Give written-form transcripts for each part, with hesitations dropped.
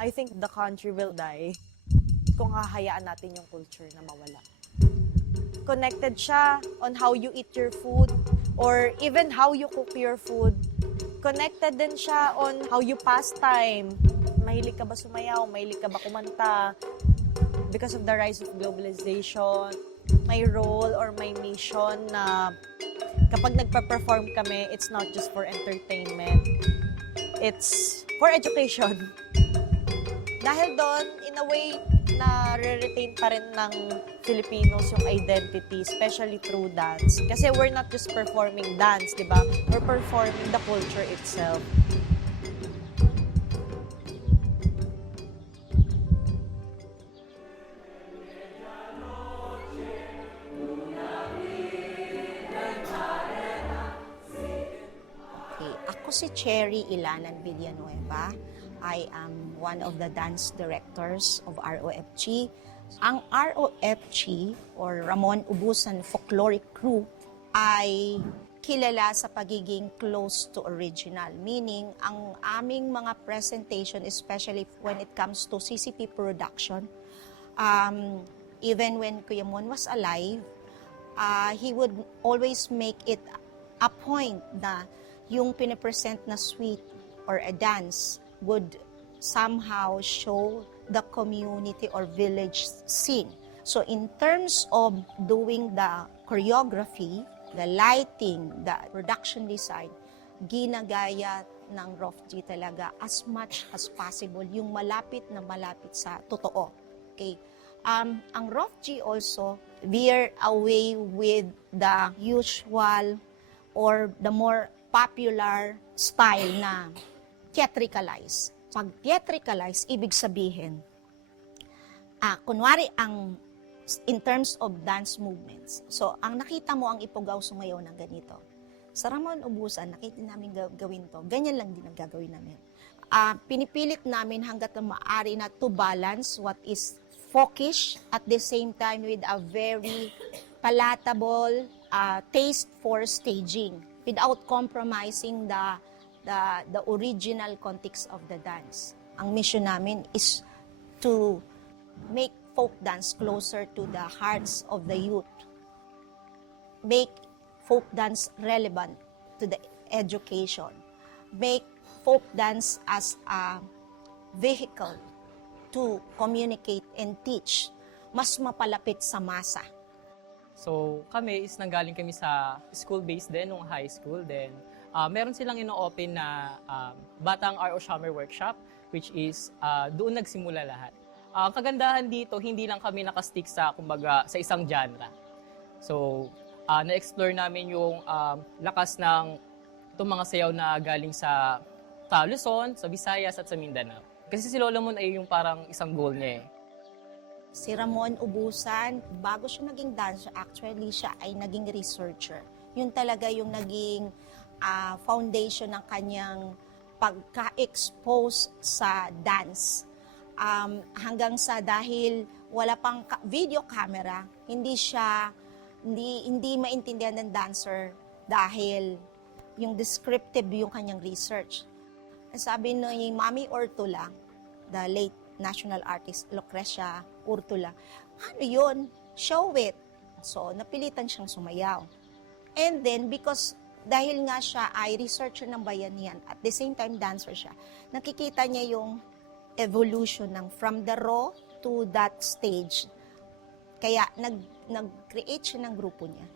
I think the country will die kung hahayaan natin yung culture na mawala. Connected siya on how you eat your food or even how you cook your food. Connected din siya on how you pass time. Mahilig ka ba sumayaw? Mahilig ka ba kumanta? Because of the rise of globalization, may role or may mission na kapag nagpa-perform kami, it's not just for entertainment. It's for education. Dahil doon, in a way, na re-retain pa rin ng Filipinos yung identity, especially through dance. Kasi we're not just performing dance, di ba? We're performing the culture itself. Okay, ako si Cherry Ilanan Villanueva. I am one of the dance directors of ROFG. Ang ROFG or Ramon Ubusan Folkloric Group ay kilala sa pagiging close to original. Meaning, ang aming mga presentation, especially when it comes to CCP production, even when Kuya Mon was alive, he would always make it a point na yung pinipresent na suite or a dance would somehow show the community or village scene. So in terms of doing the choreography, the lighting, the production design, ginagaya ng ROFG talaga as much as possible yung malapit na malapit sa totoo. Okay. Ang ROFG also veer away with the usual or the more popular style na theatricalize. Pag theatricalize, ibig sabihin, kunwari in terms of dance movements. So, ang nakita mo ang Ipugaw sumayaw ng ganito. Sa Ramon Ubusan, nakita namin gawin to. Ganyan lang din ang gagawin namin. Pinipilit namin hanggat na maaari na to balance what is folkish at the same time with a very palatable taste for staging without compromising the original context of the dance. Ang mission namin is to make folk dance closer to the hearts of the youth. Make folk dance relevant to the education. Make folk dance as a vehicle to communicate and teach. Mas mapalapit sa masa. So kami is nanggaling kami sa school-based din, nung high school din. Meron silang ino-open na Batang RO Summer Workshop, which is doon nagsimula lahat. Ang kagandahan dito, hindi lang kami nakastick sa, kumbaga, sa isang genre. So, na-explore namin yung lakas ng itong mga sayaw na galing sa Luzon, sa Visayas at sa Mindanao. Kasi si Lola Mon ay yung parang isang goal niya eh. Si Ramon Ubusan, bago siya naging dancer, actually siya ay naging researcher. Yun talaga yung naging foundation ng kanyang pagka-expose sa dance. Hanggang sa dahil wala pang video camera, hindi maintindihan ng dancer dahil yung descriptive yung kanyang research. Sabi ni Mami Ortula, the late national artist Lucrecia Ortula, ano yun? Show it. So, napilitan siyang sumayaw. And then, because dahil nga siya ay researcher ng bayanihan, at the same time dancer siya, nakikita niya yung evolution ng from the raw to that stage. Kaya nag-create siya ng grupo niya,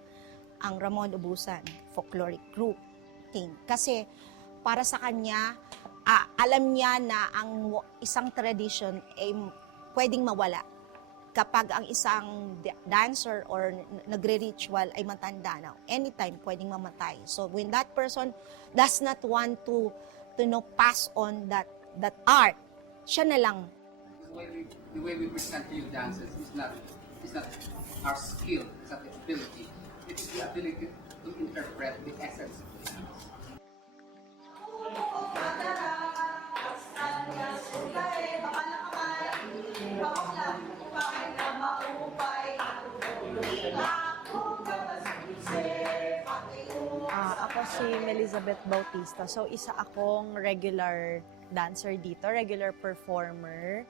ang Ramon Ubusan Folkloric Group Team. Kasi para sa kanya, alam niya na ang isang tradition ay pwedeng mawala kapag ang isang dancer or nagre-ritual ay matanda na. Anytime pwedeng mamatay. So when that person does not want to pass on that art, siya na lang. The way we present to you dances is not our skill, it's not the ability. It's the ability to interpret the essence of the dance. Ako si Melizabeth Bautista. So, isa akong regular dancer dito, regular performer.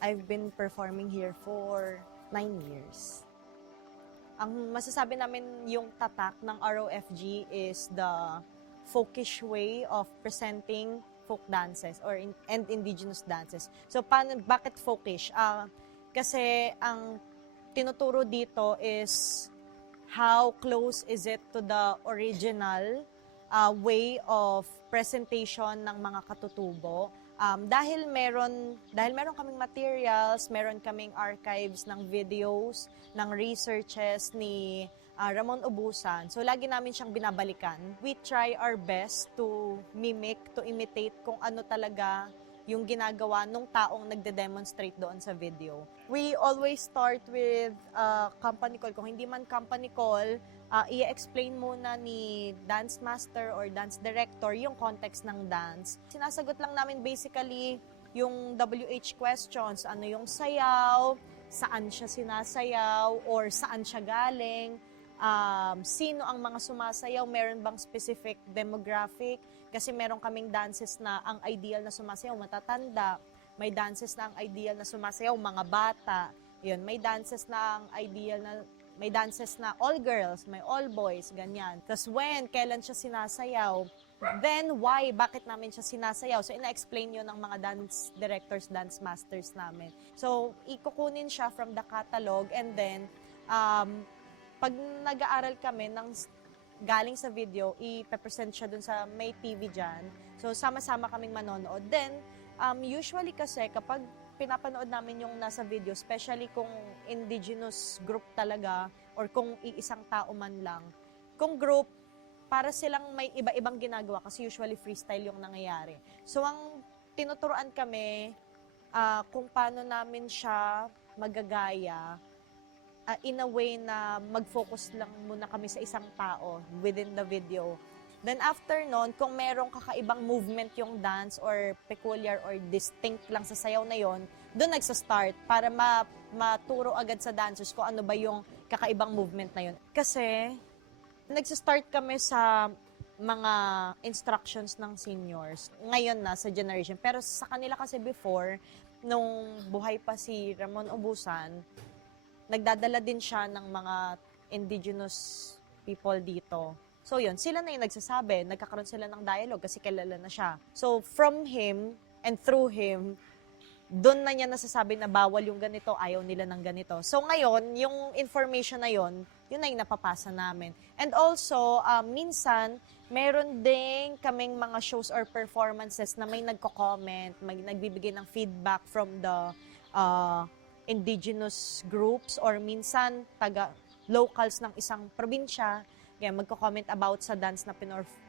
I've been performing here for 9 years. Ang masasabi namin yung tatak ng ROFG is the folkish way of presenting folk dances and indigenous dances. So, bakit folkish? Kasi ang tinuturo dito is how close is it to the original way of presentation ng mga katutubo. Dahil meron kaming materials, meron kaming archives ng videos, ng researches ni Ramon Ubusan. So, lagi namin siyang binabalikan. We try our best to imitate kung ano talaga yung ginagawa nung taong nagde-demonstrate doon sa video. We always start with company call. Kung hindi man company call, i-explain muna ni dance master or dance director yung context ng dance. Sinasagot lang namin basically yung WH questions. Ano yung sayaw, saan siya sinasayaw, or saan siya galing, sino ang mga sumasayaw, meron bang specific demographic. Kasi meron kaming dances na ang ideal na sumasayaw, matatanda. May dances na ang ideal na sumasayaw, mga bata. Yun, may dances na ang ideal na, may dances na all girls, may all boys, ganyan. Tapos kailan siya sinasayaw, then why, bakit namin siya sinasayaw. So, ina-explain yun ng mga dance directors, dance masters namin. So, ikukunin siya from the catalog and then, pag nag-aaral kami ng galing sa video, i-present siya dun sa may TV dyan. So, sama-sama kaming manonood. Then, usually kasi kapag pinapanood namin yung nasa video, especially kung indigenous group talaga or kung iisang tao man lang, kung group, para silang may iba-ibang ginagawa kasi usually freestyle yung nangyayari. So, ang tinuturuan kami kung paano namin siya magagaya in a way na mag-focus lang muna kami sa isang tao within the video. Then after nun, kung merong kakaibang movement yung dance or peculiar or distinct lang sa sayaw na yon, doon nagsa-start para maturo agad sa dancers kung ano ba yung kakaibang movement na yon. Kasi nagsa-start kami sa mga instructions ng seniors. Ngayon na sa generation. Pero sa kanila kasi before, nung buhay pa si Ramon Ubusan, nagdadala din siya ng mga indigenous people dito. So yun, sila na yung nagsasabi, nagkakaroon sila ng dialogue kasi kilala na siya. So from him and through him, doon na niya nasasabi na bawal yung ganito, ayaw nila ng ganito. So ngayon, yung information na yun na yung napapasa namin. And also, minsan, meron ding kaming mga shows or performances na may nagko-comment, may nagbibigay ng feedback from the indigenous groups or minsan taga-locals ng isang probinsya, kaya magko-comment about sa dance na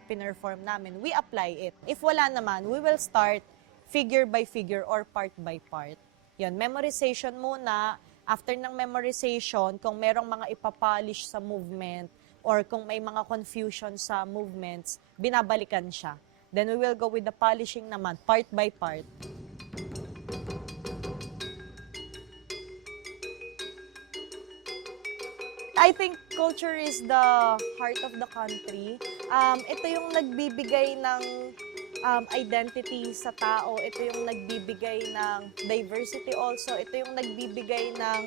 pinerform namin. We apply it. If wala naman, we will start figure by figure or part by part. Yan, memorization muna. After ng memorization, kung merong mga ipapolish sa movement or kung may mga confusion sa movements, binabalikan siya. Then we will go with the polishing naman, part by part. I think culture is the heart of the country. Ito yung nagbibigay ng identity sa tao. Ito yung nagbibigay ng diversity also. Ito yung nagbibigay ng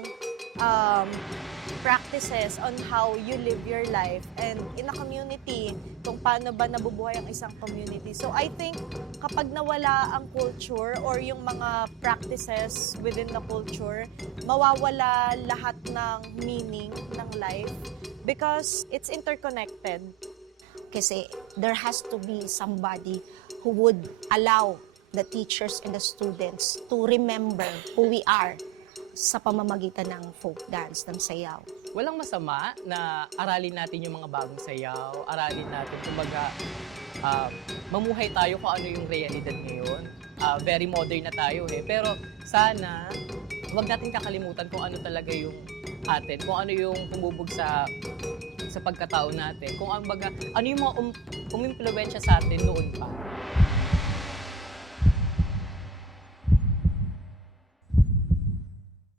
practices on how you live your life and in a community, kung paano ba nabubuhay ang isang community. So I think kapag nawala ang culture or yung mga practices within the culture, mawawala lahat ng meaning ng life because it's interconnected. Kasi there has to be somebody who would allow the teachers and the students to remember who we are sa pamamagitan ng folk dance, ng sayaw. Walang masama na aralin natin yung mga bagong sayaw, aralin natin, kumbaga, mamuhay tayo kung ano yung realidad ngayon. Very modern na tayo pero sana, huwag natin kakalimutan kung ano talaga yung atin, kung ano yung pumubog sa pagkatao natin, kung ano yung mga umimpluwensya sa atin noon pa.